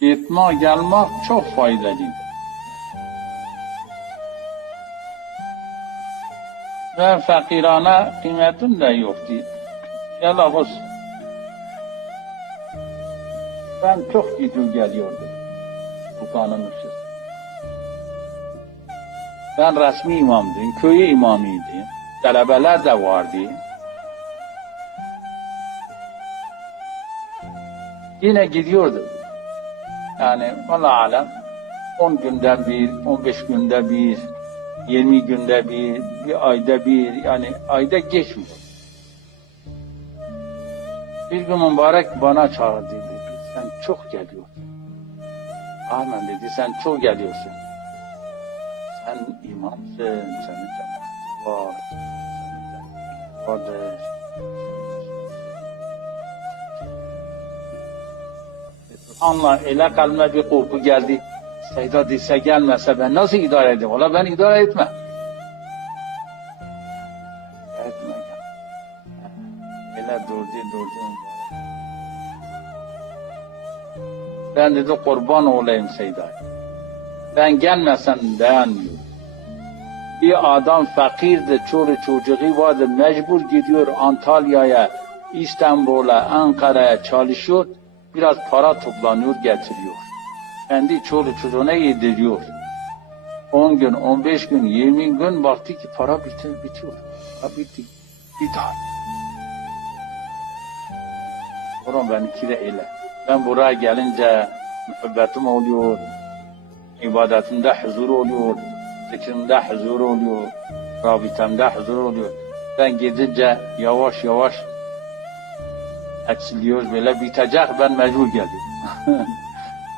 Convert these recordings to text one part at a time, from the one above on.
Gitme gelmek çok faydalıydı. Ve fakirane kıymetim de yoktu. Yalnız ben çok gidiyor geliyordum Sultanahmet'e. Ben resmi imamdım, köy imamıydım. Talebeler de vardı. Yine gidiyordum. Yani vallahi alem 10 günde bir, 15 günde bir, 20 günde bir ayda bir, yani ayda geçmiyor. Bir gün mübarek bana çağırdı dedi, sen çok geliyorsun. Ahmet dedi, sen çok geliyorsun. Sen imamsın, senin cemaat var, senin vardır. Subhanallah, ele kalbime bir korku geldi. Seyda dese gelmese ben nasıl idare edeyim? Valla ben idare etmem. Etme gel. Ele durdu. Ben dedi kurban olayım Seyda. Ben gelmesem dayanmıyor. Bir adam fakirdi, çoluk çocuğu vardı, mecbur gidiyor Antalya'ya, İstanbul'a, Ankara'ya çalışıyor. Biraz para toplanıyor, getiriyor. Kendi çoluk çocuğuna yediriyor. 10 gün, 15 gün, 20 gün baktı ki para bitiyor. Para bitti. Bir daha. Sonra benimki de öyle. Ben buraya gelince muhabbetim oluyor. İbadetimde huzur oluyor. Zikrimde huzur oluyor. Rabitemde huzur oluyor. Ben gidince yavaş yavaş eksiliyor, böyle bitecek, ben mecbur geldim.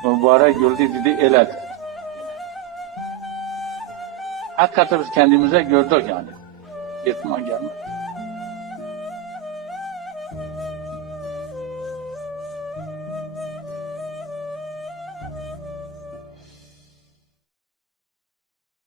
Mübarek gördü dedi, öyle. Hakikaten biz kendimize gördük yani. Yetme gelme.